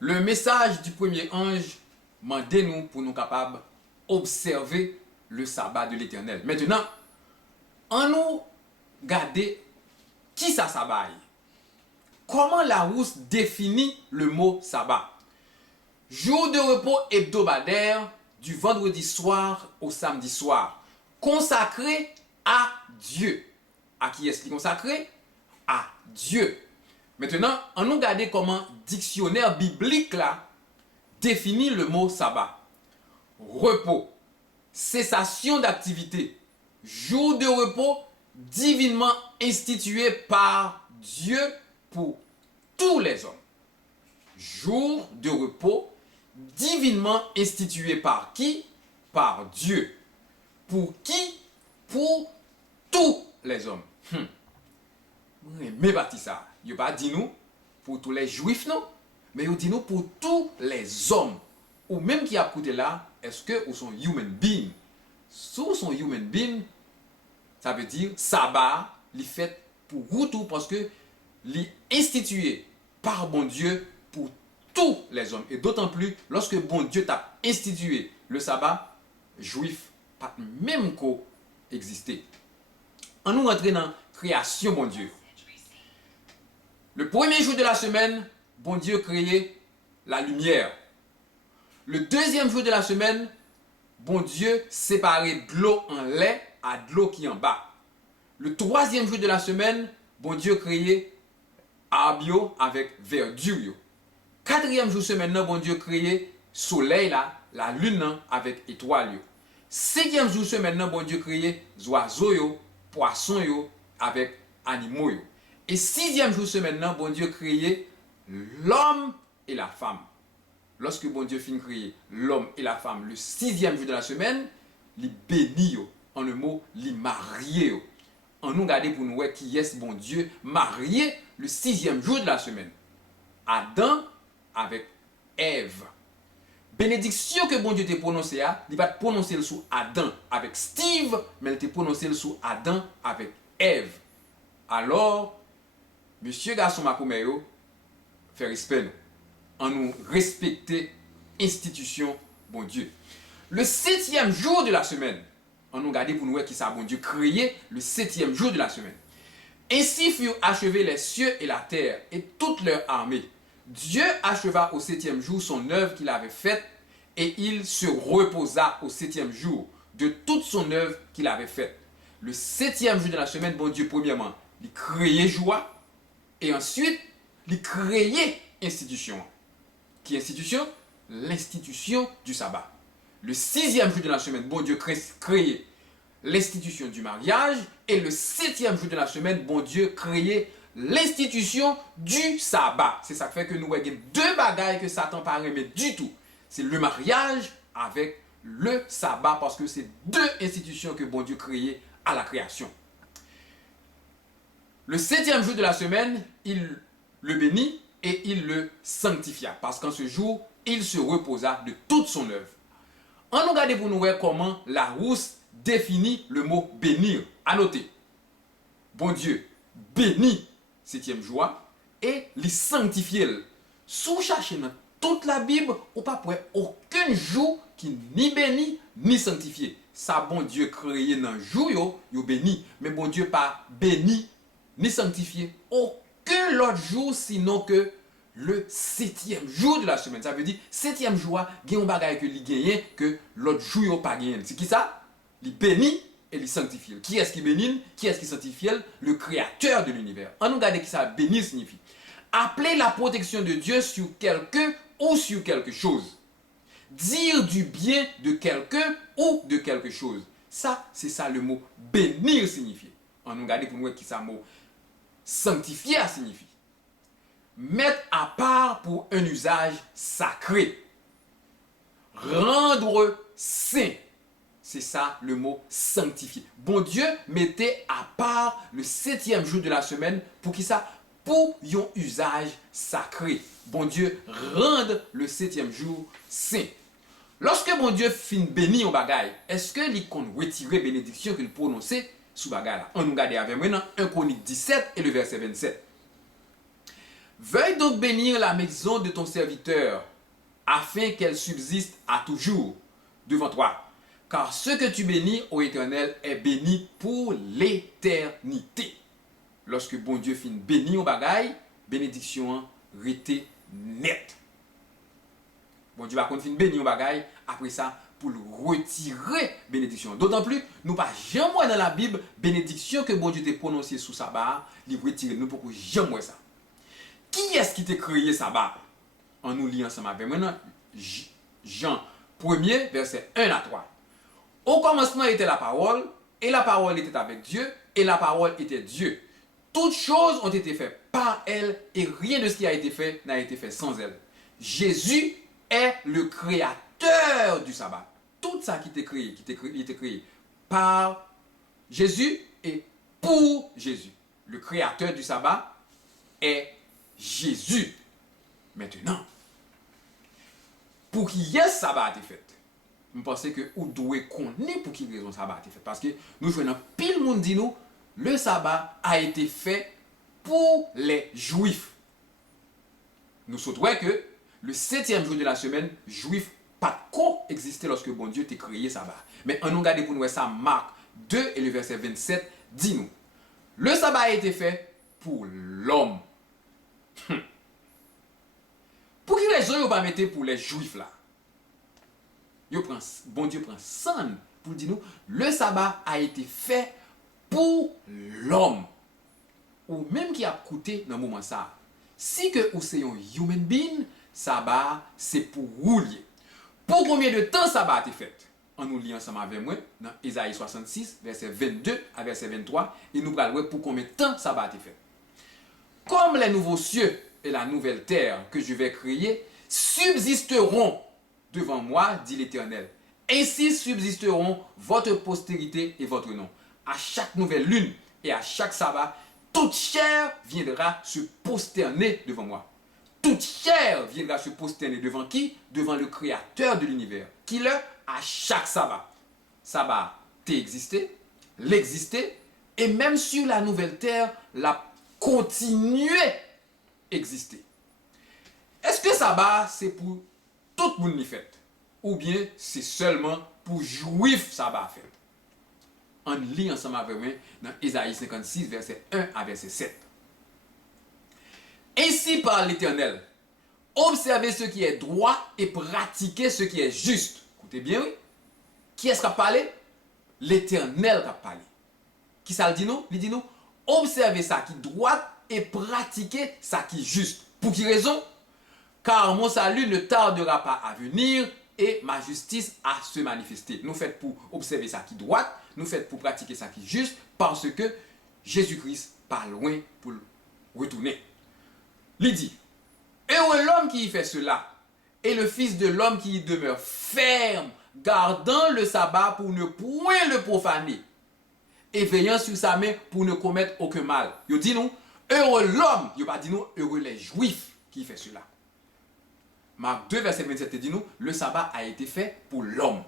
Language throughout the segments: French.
Le message du premier ange mandait nous pour nous capables d'observer le sabbat de l'Éternel. Maintenant, en nous garder qui ça sabbat. Comment la Rousse définit le mot sabbat? Jour de repos hebdomadaire du vendredi soir au samedi soir, consacré à Dieu. À qui est-ce qu'il est consacré? À Dieu. Maintenant, on nous regarde comment dictionnaire biblique là définit le mot sabbat. Repos, cessation d'activité, jour de repos divinement institué par Dieu pour tous les hommes. Jour de repos divinement institué par qui? Par Dieu. Pour qui? Pour tous les hommes. Mais bâti ça. Il pas dit nous pour tous les juifs non, mais il dit nous pour tous les hommes. Ou même qui a écouté là, est-ce que vous sont human being? Si vous sont human being, ça veut dire sabbat, il fait pour vous tout parce que il institué par bon Dieu pour tous les hommes. Et d'autant plus lorsque bon Dieu t'a institué le sabbat, juif pas même qu'au exister. On nous rentre dans création bon Dieu. Le premier jour de la semaine, bon Dieu créait la lumière. Le deuxième jour de la semaine, bon Dieu séparait de l'eau en lait à de l'eau qui est en bas. Le troisième jour de la semaine, bon Dieu créait arbre avec verdure. Quatrième jour de semaine, bon Dieu créait soleil là, la lune avec étoiles. Cinquième jour de semaine, bon Dieu créait oiseaux, poissons avec animaux. Et sixième jour de semaine, bon Dieu créait l'homme et la femme. Lorsque bon Dieu finit de créer l'homme et la femme, le sixième jour de la semaine, il bénit, en un mot, il marié. On nous regarde pour nous voir qui est bon Dieu marié le sixième jour de la semaine. Adam avec Ève. Bénédiction que bon Dieu t'a prononcée, il va te prononcer sous Adam avec Steve, mais il t'a prononcé sous Adam avec Ève. Alors, monsieur garçon Macoméo, fait respect nous. En nous respecter institution bon Dieu. Le septième jour de la semaine, on nous regarde pour nous voir qui ça bon Dieu créé le septième jour de la semaine. Ainsi furent achevés les cieux et la terre et toute leur armée. Dieu acheva au septième jour son œuvre qu'il avait faite et il se reposa au septième jour de toute son œuvre qu'il avait faite. Le septième jour de la semaine, bon Dieu, premièrement, il créait joie et ensuite, il créait institution. Qui est institution? L'institution du sabbat. Le sixième jour de la semaine, bon Dieu créait l'institution du mariage et le septième jour de la semaine, bon Dieu créait l'institution du sabbat. C'est ça qui fait que nous avons deux bagailles que Satan pas aimer du tout. C'est le mariage avec le sabbat parce que c'est deux institutions que bon Dieu créait à la création. Le septième jour de la semaine, il le bénit et il le sanctifia parce qu'en ce jour, il se reposa de toute son œuvre. On nous regarde pour nous voir comment la Rousse définit le mot bénir. À noter, bon Dieu bénit septième jour et les sanctifier. Si vous cherchez dans toute la Bible, ou pas pour aucun jour qui ni béni ni sanctifié. Ça bon Dieu créé dans le jour yo béni, mais bon Dieu pas béni ni sanctifié aucun autre jour sinon que le septième jour de la semaine. Ça veut dire septième jour, il y a un bagage que li gagne que l'autre jour yo pas gagne. C'est qui ça? Il bénit et il sanctifie. Qui est-ce qui bénit? Qui est-ce qui sanctifie? Le créateur de l'univers. On nous regarde qui ça bénir signifie. Appeler la protection de Dieu sur quelqu'un ou sur quelque chose. Dire du bien de quelqu'un ou de quelque chose. Ça, c'est ça le mot bénir signifie. On nous regarde pour nous qui ça mot sanctifier signifie. Mettre à part pour un usage sacré. Rendre saint. C'est ça le mot sanctifier. Bon Dieu mettait à part le septième jour de la semaine pour qui ça? Pour un usage sacré. Bon Dieu rende le septième jour saint. Lorsque bon Dieu fin béni un bagay, est-ce que il compte retirer bénédiction qu'il prononçait sous bagay là? On nous regarde avec moi dans 1 Chronique 17 et le verset 27. Veuille donc bénir la maison de ton serviteur, afin qu'elle subsiste à toujours devant toi. Car ce que tu bénis, ô Éternel, est béni pour l'éternité. Lorsque bon Dieu finit bénir au bagaille, bénédiction rete net. Bon Dieu va quand fin bénir au bagaille, après ça, pour le retirer bénédiction. D'autant plus, nous pas jamais dans la Bible bénédiction que bon Dieu t'a prononcé sous sabbat, il retire nous pour que jamais ça. Qui est-ce qui t'a créé sabbat? En nous liant ensemble avec maintenant Jean 1er verset 1 à 3. Au commencement était la parole, et la parole était avec Dieu, et la parole était Dieu. Toutes choses ont été faites par elle, et rien de ce qui a été fait n'a été fait sans elle. Jésus est le créateur du sabbat. Tout ça qui était créé, il était créé par Jésus et pour Jésus. Le créateur du sabbat est Jésus. Maintenant, pour qui est sabbat a été fait? Je pense que vous devez connaître pour qui raison sabbat a été fait. Parce que nous jouons pile monde dit nous, le sabbat a été fait pour les juifs. Nous souhaitons que le 7e jour de la semaine, juif pas coexister lorsque bon Dieu t'a créé sabbat. Mais on nous regarde pour nous ça, Marc 2 et le verset 27 dit nous, le sabbat a été fait pour l'homme. Pour qui raison vous pas mettre pour les juifs là? Bon Dieu prend sang pour dire nous, le sabbat a été fait pour l'homme. Ou même qui a coûté dans le moment ça. Si que vous êtes un human being, sabbat c'est pour vous lier. Pour combien de temps sabbat a été fait? On nous lit ensemble avec moi dans Isaïe 66, verset 22 à verset 23, et nous allons voir pour combien de temps sabbat a été fait. Comme les nouveaux cieux et la nouvelle terre que je vais créer subsisteront devant moi, dit l'Éternel. Ainsi subsisteront votre postérité et votre nom. À chaque nouvelle lune et à chaque sabbat, toute chair viendra se prosterner devant moi. Toute chair viendra se prosterner devant qui? Devant le Créateur de l'univers. Qui le? À chaque sabbat. Sabbat t'existait, l'existait, et même sur la nouvelle terre, la continuer exister. Est-ce que sabbat c'est pour tout le monde fait? Ou bien c'est seulement pour juifs sabbat fait? On lit ensemble avec moi dans Isaïe 56, verset 1 à verset 7. Ainsi parle l'Éternel. Observez ce qui est droit et pratiquez ce qui est juste. Écoutez bien, oui. Qui est-ce qui a parlé? L'Éternel qui a parlé. Qui ça le dit nous? Il dit nous, observez ça qui est droit et pratiquez ça qui est juste. Pour qui raison? Car mon salut ne tardera pas à venir et ma justice à se manifester. Nous faites pour observer ça qui est droit, nous faites pour pratiquer ça qui est juste, parce que Jésus-Christ pas loin pour retourner. Il dit, heureux l'homme qui y fait cela, et le Fils de l'homme qui y demeure ferme, gardant le sabbat pour ne point le profaner, et veillant sur sa main pour ne commettre aucun mal. Il dit nous, heureux l'homme, il pas dit nous, heureux les Juifs qui y fait cela. Marc 2, verset 27 dit nous, le sabbat a été fait pour l'homme.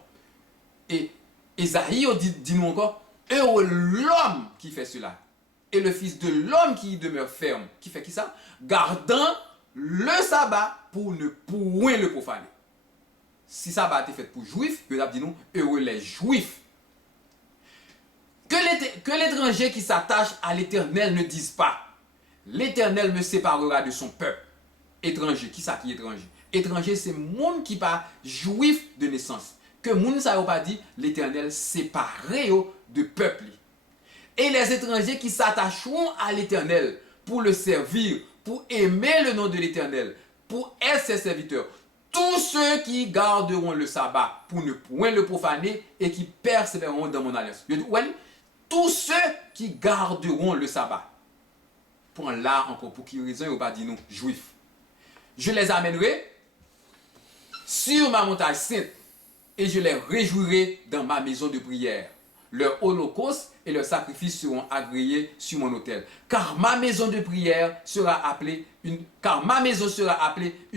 Et Esaïe dit nous encore, heureux l'homme qui fait cela. Et le Fils de l'homme qui y demeure ferme. Qui fait qui ça? Gardant le sabbat pour ne point le profaner. Si sabbat a été fait pour juifs, il a dit nous, heureux les juifs. Que l'étranger qui s'attache à l'Éternel ne dise pas, l'Éternel me séparera de son peuple. Étranger, qui ça qui est étranger? Étranger, c'est monde qui pas juif de naissance. Que moun ça n'a pas dit, l'Éternel séparé de peuple. Et les étrangers qui s'attacheront à l'Éternel pour le servir, pour aimer le nom de l'Éternel, pour être ses serviteurs. Tous ceux qui garderont le sabbat pour ne point le profaner et qui persévéreront dans mon alliance. Tous ceux qui garderont le sabbat. Pour là encore, pour qui raison, il pas dit nous, juifs. Je les amènerai sur ma montagne sainte et je les réjouirai dans ma maison de prière. Leur holocauste et leurs sacrifices seront agréés sur mon autel. Car ma maison de prière sera appelée une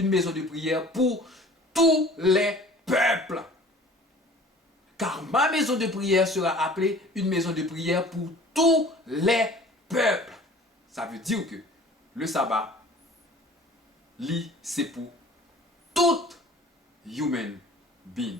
maison de prière pour tous les peuples. Car ma maison de prière sera appelée une maison de prière pour tous les peuples. Ça veut dire que le sabbat c'est pour tout human being.